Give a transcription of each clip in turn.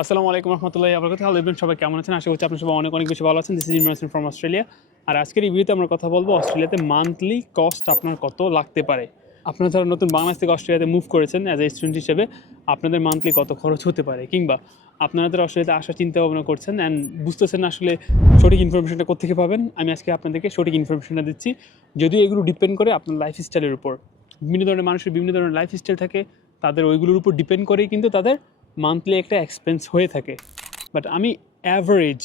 আসসালামু আলাইকুম রহমতুল্লাহি ওয়া বারাকাতুহু। হ্যালো এভরিওয়ান, সবাই কেমন আছেন? আশা করছি আপনারা সবাই অনেক অনেক বেশি ভালো আছেন। This is Imran from Australia. আর আজকের এই ভিডিওতে আমরা কথা বলবো অস্ট্রেলিয়াতে মান্থলি কস্ট আপনার কত লাগতে পারে। আপনারা যারা নতুন বাংলাদেশ থেকে অস্ট্রেলিয়াতে মুভ করেছেন অ্যাজ এ স্টুডেন্ট হিসেবে, আপনাদের মান্থলি কত খরচ হতে পারে, কিংবা আপনারা যারা অস্ট্রেলিয়াতে আসার চিন্তা ভাবনা করছেন অ্যান্ড বুঝতেছেন আসলে সঠিক ইনফরমেশনটা কোত্থেকে পাবেন, আমি আজকে আপনাদেরকে সঠিক ইনফরমেশনটা দিচ্ছি। যদিও এগুলো ডিপেন্ড করে আপনার লাইফস্টাইলের উপর। বিভিন্ন ধরনের মানুষের বিভিন্ন ধরনের লাইফস্টাইল থাকে, তাদের ওইগুলোর উপর ডিপেন্ড করেই কিন্তু তাদের মান্থলি একটা এক্সপেন্স হয়ে থাকে। বাট আমি অ্যাভারেজ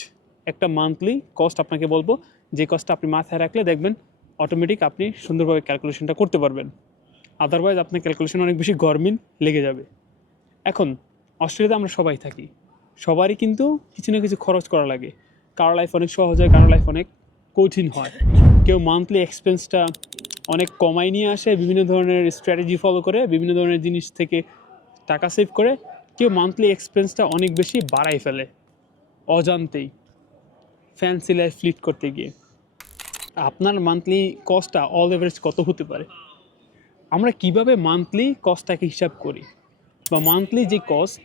একটা মান্থলি কস্ট আপনাকে বলবো, যে কস্টটা আপনি মাথায় রাখলে দেখবেন অটোমেটিক আপনি সুন্দরভাবে ক্যালকুলেশনটা করতে পারবেন। আদারওয়াইজ আপনার ক্যালকুলেশন অনেক বেশি গরমিল লেগে যাবে। এখন অস্ট্রেলিয়াতে আমরা সবাই থাকি, সবারই কিন্তু কিছু না কিছু খরচ করা লাগে। কারো লাইফ অনেক সহজ হয়, কারো লাইফ অনেক কঠিন হয়। কেউ মান্থলি এক্সপেন্সটা অনেক কমাই নিয়ে আসে, বিভিন্ন ধরনের স্ট্র্যাটেজি ফলো করে, বিভিন্ন ধরনের জিনিস থেকে টাকা সেভ করে। কেউ মান্থলি এক্সপেন্সটা অনেক বেশি বাড়াই ফেলে অজান্তেই, ফ্যান্সি লাইফ লিড করতে গিয়ে। আপনার মান্থলি কস্টটা অল এভারেজ কত হতে পারে? আমরা কিভাবে মান্থলি কস্টটাকে হিসাব করি, বা মান্থলি যে কস্ট,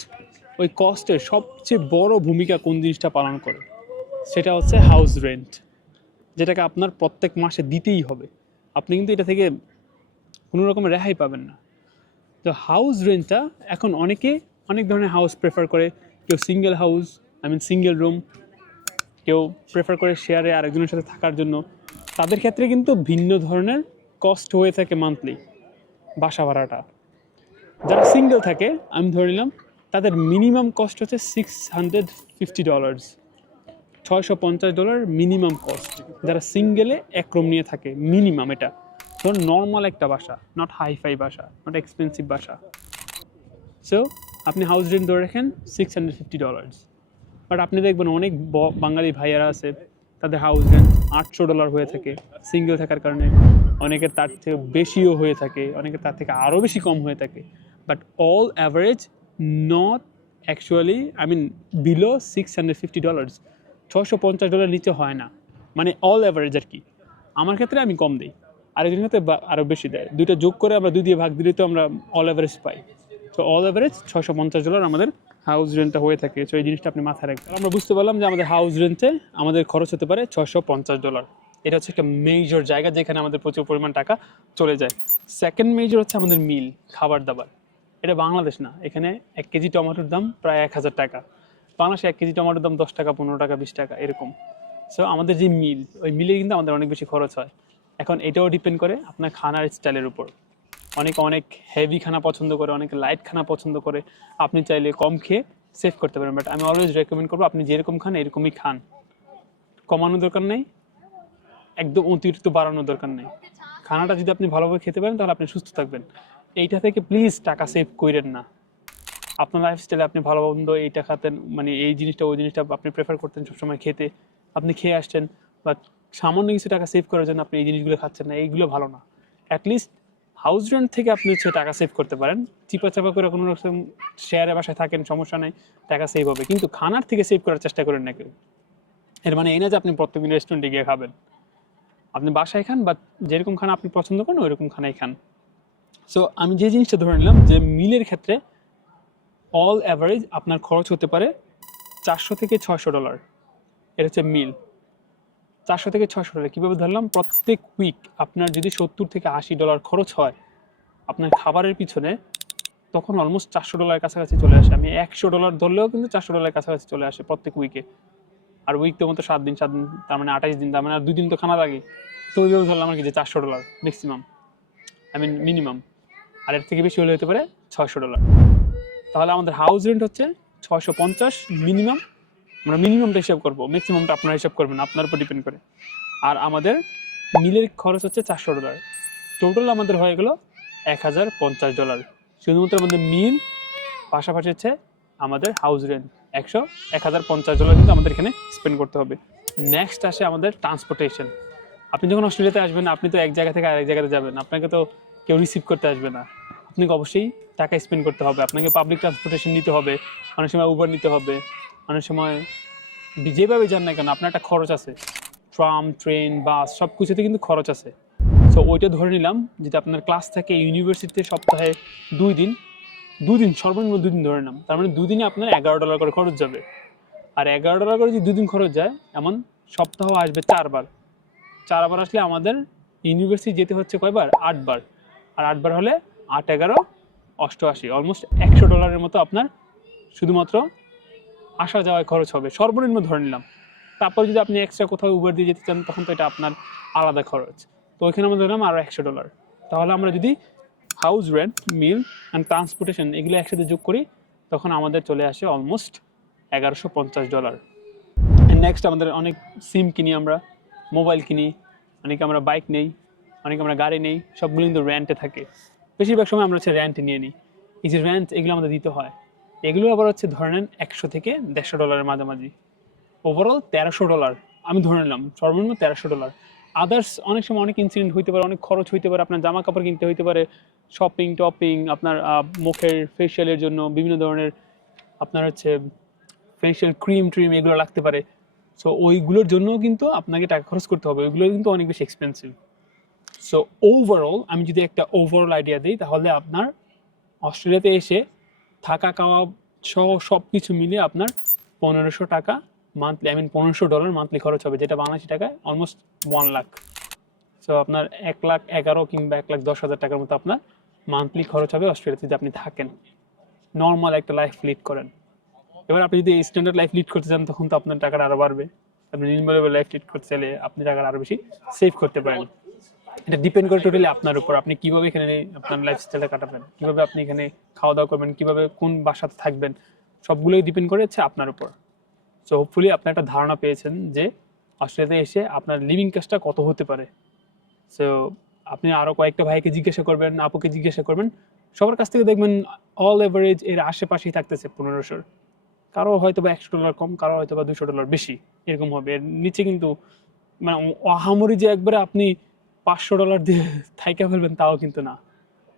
ওই কস্টের সবচেয়ে বড় ভূমিকা কোন জিনিসটা পালন করে? সেটা হচ্ছে হাউস রেন্ট, যেটাকে আপনার প্রত্যেক মাসে দিতেই হবে। আপনি কিন্তু এটা থেকে কোনো রকমের রেহাই পাবেন না। তো হাউস রেন্টটা এখন অনেক ধরনের হাউস প্রেফার করে। কেউ সিঙ্গেল হাউস, সিঙ্গেল রুম, কেউ প্রেফার করে শেয়ারে আরেকজনের সাথে থাকার জন্য। তাদের ক্ষেত্রে কিন্তু ভিন্ন ধরনের কস্ট হয়ে থাকে মান্থলি বাসা ভাড়াটা। যারা সিঙ্গেল থাকে, আমি ধরে নিলাম তাদের মিনিমাম কস্ট হচ্ছে $650, $650 মিনিমাম কস্ট। যারা সিঙ্গেলে এক রুম নিয়ে থাকে, মিনিমাম এটা ধরুন নর্মাল একটা বাসা, নট হাইফাই বাসা, নট এক্সপেন্সিভ বাসা। সো আপনি হাউস রেন্ট ধরে রাখেন $650। বাট আপনি দেখবেন অনেক বাঙালি ভাইয়ারা আছে, তাদের হাউস রেন্ট $800 হয়ে থাকে সিঙ্গেল থাকার কারণে। অনেকের তার থেকে বেশিও হয়ে থাকে, অনেকের তার থেকে আরও বেশি কম হয়ে থাকে। But all average not actually below $650, $650 নিচে হয় না। মানে অল অ্যাভারেজ আর কি। আমার ক্ষেত্রে আমি কম দিই, আরেকজনের ক্ষেত্রে আরও বেশি দেয়। দুইটা যোগ করে আমরা 2 দিয়ে ভাগ দিলে তো আমরা অল অ্যাভারেজ পাই। তো অল অ্যাভারেজ $650 আমাদের হাউস রেন্টটা হয়ে থাকে। সো এই জিনিসটা আপনি মাথায় রাখবেন। আমরা বুঝতে পারলাম যে আমাদের হাউস রেন্টে আমাদের খরচ হতে পারে $650। এটা হচ্ছে একটা মেজর জায়গা যেখানে আমাদের প্রচুর পরিমাণ টাকা চলে যায়। সেকেন্ড মেজর হচ্ছে আমাদের মিল, খাবার দাবার। এটা বাংলাদেশ না, এখানে 1 কেজি টমেটোর দাম প্রায় 1000 টাকা। বাংলাদেশে 1 কেজি টমেটোর দাম 10 টাকা, 15 টাকা, 20 টাকা এরকম। সো আমাদের যে মিল, ওই মিলে কিন্তু আমাদের অনেক বেশি খরচ হয়। এখন এটাও ডিপেন্ড করে আপনার খানার স্টাইলের উপর। অনেকে অনেক হেভি খানা পছন্দ করে, অনেকে লাইট খানা পছন্দ করে। আপনি চাইলে কম খেয়ে সেভ করতে পারেন, বাট আমি অলওয়েজ রেকমেন্ড করবো আপনি যেরকম খান এরকমই খান। কমানোর দরকার নেই, একদম অতিরিক্ত বাড়ানোর দরকার নেই। খানাটা যদি আপনি ভালোভাবে খেতে পারেন তাহলে আপনি সুস্থ থাকবেন। এইটা থেকে প্লিজ টাকা সেভ করেন না। আপনার লাইফস্টাইলে আপনি ভালো মন্দ এইটা খাতেন, এই জিনিসটা ওই জিনিসটা আপনি প্রেফার করতেন সবসময় খেতে, আপনি খেয়ে আসছেন, বাট সামান্য কিছু টাকা সেভ করার জন্য আপনি এই জিনিসগুলো খাচ্ছেন না, এইগুলো ভালো না। অ্যাটলিস্ট হাউস রেন্ট থেকে আপনি হচ্ছে টাকা সেভ করতে পারেন। চিপা চাপা করে কোনো রকম শেয়ারে বাসায় থাকেন, সমস্যা নেই, টাকা সেভ হবে। কিন্তু খানার থেকে সেভ করার চেষ্টা করেন না কেউ। এর মানে এই না যে আপনি প্রত্যেকদিন রেস্টুরেন্টে গিয়ে খাবেন। আপনি বাসায় খান, বা যেরকম খানা আপনি পছন্দ করেন ওইরকম খানাই খান। সো আমি যে জিনিসটা ধরে নিলাম যে মিলের ক্ষেত্রে অল অ্যাভারেজ আপনার খরচ হতে পারে $400 থেকে $600। এটা হচ্ছে মিল। $400 থেকে $600 কীভাবে ধরলাম? প্রত্যেক উইক আপনার যদি $70 থেকে $80 খরচ হয় আপনার খাবারের পিছনে, তখন অলমোস্ট $400 কাছাকাছি চলে আসে। আমি $100 ধরলেও কিন্তু $400 কাছাকাছি চলে আসে প্রত্যেক উইকে। আর উইক তো মতো 7 দিন, তার মানে 28 দিন, তার মানে আর 2 দিন তো খানা লাগে। তো ওইভাবে ধরলাম আর কি যে $400 ম্যাক্সিমাম, মিনিমাম। আর এর থেকে বেশি হলে হতে পারে $600। তাহলে আমাদের হাউস রেন্ট হচ্ছে 650 মিনিমাম। আমরা মিনিমামটা হিসাব করবো, ম্যাক্সিমামটা আপনারা হিসাব করবেন, আপনার উপর ডিপেন্ড করে। আর আমাদের মিলের খরচ হচ্ছে $400। টোটাল আমাদের হয়ে গেল $1050। শুধুমাত্র আমাদের মিল, পাশাপাশি হচ্ছে আমাদের হাউস রেন্ট $1050 কিন্তু আমাদের এখানে স্পেন্ড করতে হবে। নেক্সট আসে আমাদের ট্রান্সপোর্টেশন। আপনি যখন অস্ট্রেলিয়াতে আসবেন, আপনি তো এক জায়গা থেকে আরেক জায়গাতে যাবেন, আপনাকে তো কেউ রিসিভ করতে আসবে না। আপনাকে অবশ্যই টাকা স্পেন্ড করতে হবে, আপনাকে পাবলিক ট্রান্সপোর্টেশন নিতে হবে, অনেক সময় উবার নিতে হবে, অনেক সময় যেভাবে যান না কেন আপনার একটা খরচ আছে। ট্রাম, ট্রেন, বাস সব কিছুতে কিন্তু খরচ আছে। সো ওইটা ধরে নিলাম যদি আপনার ক্লাস থাকে ইউনিভার্সিটিতে সপ্তাহে 2 দিন, দুদিন, সর্বনিম্ন দুদিন ধরে নাম, তার মানে দুদিনে আপনার $11 করে খরচ যাবে। আর $11 করে যদি দুদিন খরচ যায়, এমন সপ্তাহ আসবে 4 বার। 4 বার আসলে আমাদের ইউনিভার্সিটি যেতে হচ্ছে কয়বার? 8 বার। আর 8 বার হলে 8, 11, 88, অলমোস্ট $100 মতো আপনার শুধুমাত্র আসা যাওয়ায় খরচ হবে, সর্বনিম্ন ধরে নিলাম। তারপর যদি আপনি এক্সট্রা কোথাও উবার দিয়ে যেতে চান, তখন তো এটা আপনার আলাদা খরচ। তো ওইখানে আমরা ধরলাম আরও $100। তাহলে আমরা যদি house rent, meal and transportation এগুলো একসাথে যোগ করি, তখন আমাদের চলে আসে অলমোস্ট $1150। নেক্সট আমাদের অনেক সিম কিনি, আমরা মোবাইল কিনি, অনেকে আমরা বাইক নেই, অনেকে আমরা গাড়ি নেই, সবগুলো কিন্তু রেন্টে থাকে। বেশিরভাগ সময় আমরা হচ্ছে রেন্ট নিয়ে নিই। এই যে রেন্ট, এগুলো আমাদের দিতে হয়। এগুলো আবার হচ্ছে ধরে নেন $100 থেকে $150 মাঝামাঝি, ওভারঅল $1300 আমি ধরে নিলাম, সর্বনিম্ন $1300। আদার্স অনেক সময় অনেক ইনসিডেন্ট হইতে পারে, অনেক খরচ হইতে পারে, আপনার জামা কাপড় কিনতে হইতে পারে, শপিং টপিং, আপনার মুখের ফেশিয়ালের জন্য বিভিন্ন ধরনের আপনার হচ্ছে ফেশিয়াল ক্রিম ট্রিম এগুলো লাগতে পারে। সো ওইগুলোর জন্যও কিন্তু আপনাকে টাকা খরচ করতে হবে, ওইগুলো কিন্তু অনেক বেশি এক্সপেন্সিভ। সো ওভারঅল আমি যদি একটা ওভারঅল আইডিয়া দিই, তাহলে আপনার অস্ট্রেলিয়াতে এসে থাকা খাওয়া সহ সব কিছু মিলিয়ে আপনার $1500 মান্থলি, $1500 মান্থলি খরচ হবে, যেটা বাংলাদেশি টাকায় অলমোস্ট 1 লাখ। সো আপনার 1,11,000 কিংবা 1,10,000 টাকার মতো আপনার মান্থলি খরচ হবে অস্ট্রেলিয়াতে যদি আপনি থাকেন, নর্মাল একটা লাইফ লিড করেন। এবার আপনি যদি স্ট্যান্ডার্ড লাইফ লিড করতে চান, তখন তো আপনার টাকাটা আরও বাড়বে। আপনি নির্মলেবল লাইফ লিড করতে চাইলে আপনি টাকাটা আরও বেশি সেভ করতে পারেন। এটা ডিপেন্ড করে টোটালি আপনার উপর, আপনি কীভাবে এখানে আপনার লাইফস্টাইলটা কাটাবেন, কীভাবে আপনি এখানে খাওয়া দাওয়া করবেন, কীভাবে কোন বাসাতে থাকবেন, সবগুলোই ডিপেন্ড করে হচ্ছে আপনার উপর। সো হোপফুলি আপনি একটা ধারণা পেয়েছেন যে অস্ট্রেলিয়াতে এসে আপনার লিভিং কস্টটা কত হতে পারে। সো আপনি আরও কয়েকটা ভাইকে জিজ্ঞাসা করবেন, আপুকে জিজ্ঞাসা করবেন, সবার কাছ থেকে দেখবেন অল এভারেজ এর আশেপাশেই থাকতেছে 1500। কারো হয়তো বা $100 কম, কারো হয়তো বা $200 বেশি, এরকম হবে। এর নিচে কিন্তু মানে আহামরি যে একবারে আপনি $500 দিয়ে থাইকা ফেলবেন, তাও কিন্তু না।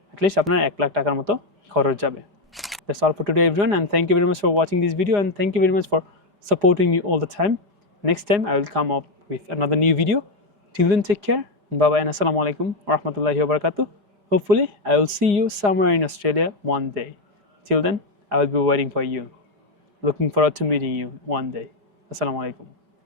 অ্যাটলিস্ট আপনার 1 লাখ টাকার মতো খরচ যাবে। That's all for today, everyone, and thank you very much for watching this video, and thank you very much for supporting me all the time. Next time I will come up with another new video. Till then, take care. Bye bye and assalamu alaikum wa rahmatullahi wa barakatuh. Hopefully I will see you somewhere in Australia one day. Till then, I will be waiting for you. Looking forward to meeting you one day. Assalamu alaikum.